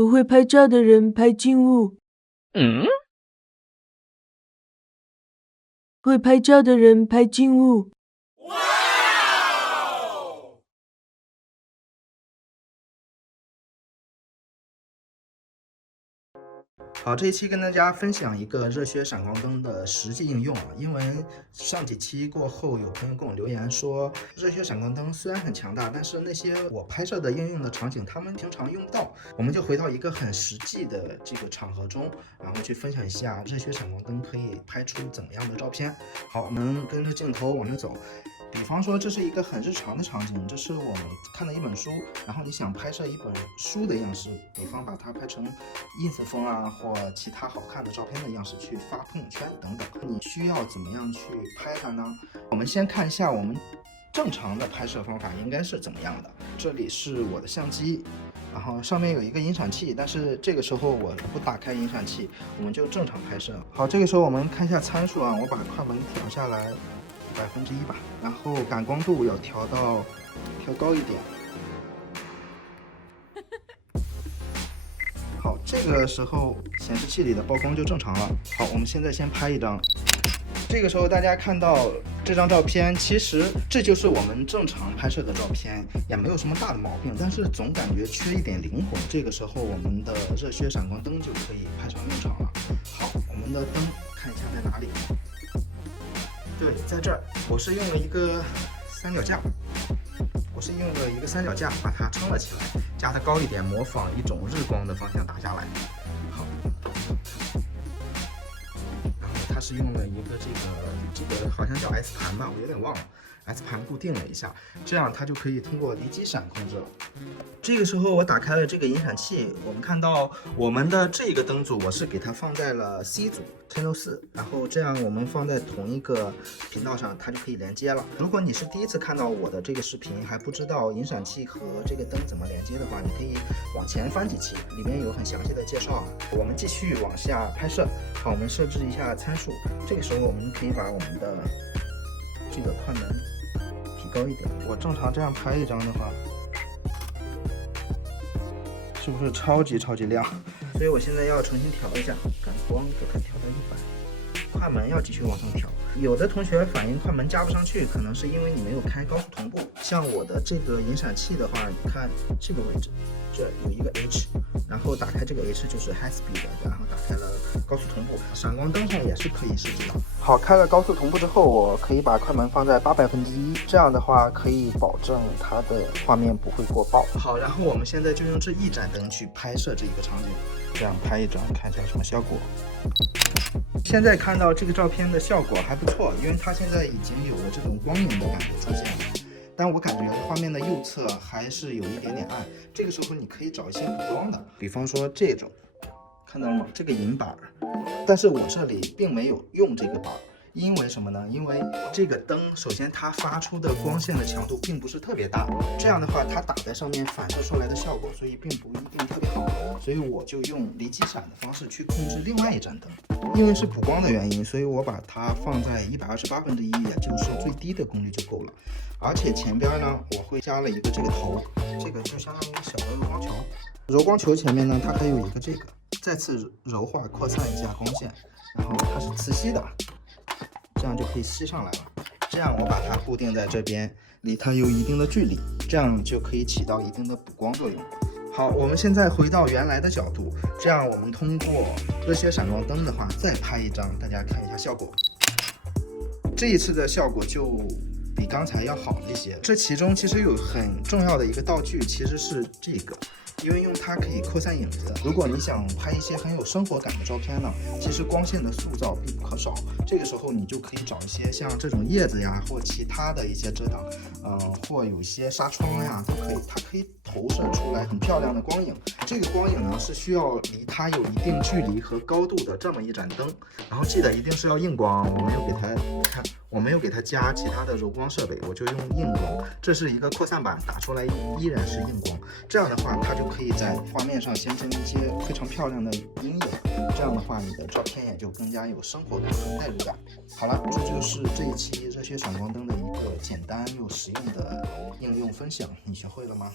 不会拍照的人拍静物。会拍照的人拍静物。好，这一期跟大家分享一个热靴闪光灯的实际应用啊。因为上几期过后，有朋友跟我留言说，热靴闪光灯虽然很强大，但是那些我拍摄的应用的场景，他们平常用不到。我们就回到一个很实际的这个场合中，然后去分享一下热靴闪光灯可以拍出怎么样的照片。好，我们跟着镜头往这走。比方说，这是一个很日常的场景，这是我们看的一本书，然后你想拍摄一本书的样式，比方把它拍成 ins 风啊，或其他好看的照片的样式去发朋友圈等等，你需要怎么样去拍它呢？我们先看一下我们正常的拍摄方法应该是怎么样的。这里是我的相机，然后上面有一个引闪器，但是这个时候我不打开引闪器，我们就正常拍摄。好，这个时候我们看一下参数啊，我把快门调下来1%吧，然后感光度要调高一点。好，这个时候显示器里的曝光就正常了。好，我们现在先拍一张。这个时候大家看到这张照片，其实这就是我们正常拍摄的照片，也没有什么大的毛病，但是总感觉缺一点灵魂。这个时候我们的热靴闪光灯就可以派上用场了。好，我们的灯看一下在哪里。对，在这儿，我是用了一个三脚架，把它撑了起来，架它高一点，模仿一种日光的方向打下来。好，然后它是用了一个这个好像叫 S 盘吧，我有点忘了。S 盘固定了一下，这样它就可以通过离机闪控制了。这个时候我打开了这个引闪器，我们看到我们的这个灯组我是给它放在了 C 组 Channel 4，然后这样我们放在同一个频道上，它就可以连接了。如果你是第一次看到我的这个视频，还不知道引闪器和这个灯怎么连接的话，你可以往前翻几期，里面有很详细的介绍啊。我们继续往下拍摄。好，我们设置一下参数，这个时候我们可以把我们的这个快门提高一点。我正常这样拍一张的话，是不是超级亮？所以我现在要重新调一下，感光给它调到100，快门要继续往上调。有的同学反映快门加不上去，可能是因为你没有开高速同步。像我的这个引闪器的话，你看这个位置，这有一个 H， 然后打开这个 H 就是 High Speed， 然后打开了高速同步。闪光灯上也是可以设置的。好，开了高速同步之后，我可以把快门放在1/8，这样的话可以保证它的画面不会过曝。好，然后我们现在就用这一盏灯去拍摄这一个场景，这样拍一张，看一下什么效果。现在看到这个照片的效果还不错，因为它现在已经有了这种光影的感觉出现了。但我感觉画面的右侧还是有一点点暗，这个时候你可以找一些补光的，比方说这种，看到了吗？这个银板，但是我这里并没有用这个板。因为什么呢？因为这个灯首先它发出的光线的强度并不是特别大，这样的话它打在上面反射出来的效果，所以并不一定特别好。所以我就用离机闪的方式去控制另外一盏灯。因为是补光的原因，所以我把它放在128分之一，也就是最低的功率就够了。而且前边呢，我会加了一个这个头，这个就相当于小的柔光球。柔光球前面呢，它还有一个这个，再次柔化扩散一下光线，然后它是磁吸的。这样就可以吸上来了。这样我把它固定在这边，离它有一定的距离，这样就可以起到一定的补光作用。好，我们现在回到原来的角度，这样我们通过热靴闪光灯的话，再拍一张，大家看一下效果。这一次的效果就比刚才要好一些。这其中其实有很重要的一个道具，其实是这个。因为用它可以扩散影子。如果你想拍一些很有生活感的照片呢，其实光线的塑造必不可少。这个时候你就可以找一些像这种叶子呀，或其他的一些遮挡，或有一些纱窗呀，都可以，它可以投射出来很漂亮的光影。这个光影呢是需要离它有一定距离和高度的这么一盏灯，然后记得一定是要硬光，我没有给它加其他的柔光设备，我就用硬光。这是一个扩散板，打出来依然是硬光。这样的话，它就可以在画面上形成一些非常漂亮的阴影。这样的话，你的照片也就更加有生活感和代入感。好了，这就是这一期热靴闪光灯的一个简单又实用的应用分享，你学会了吗？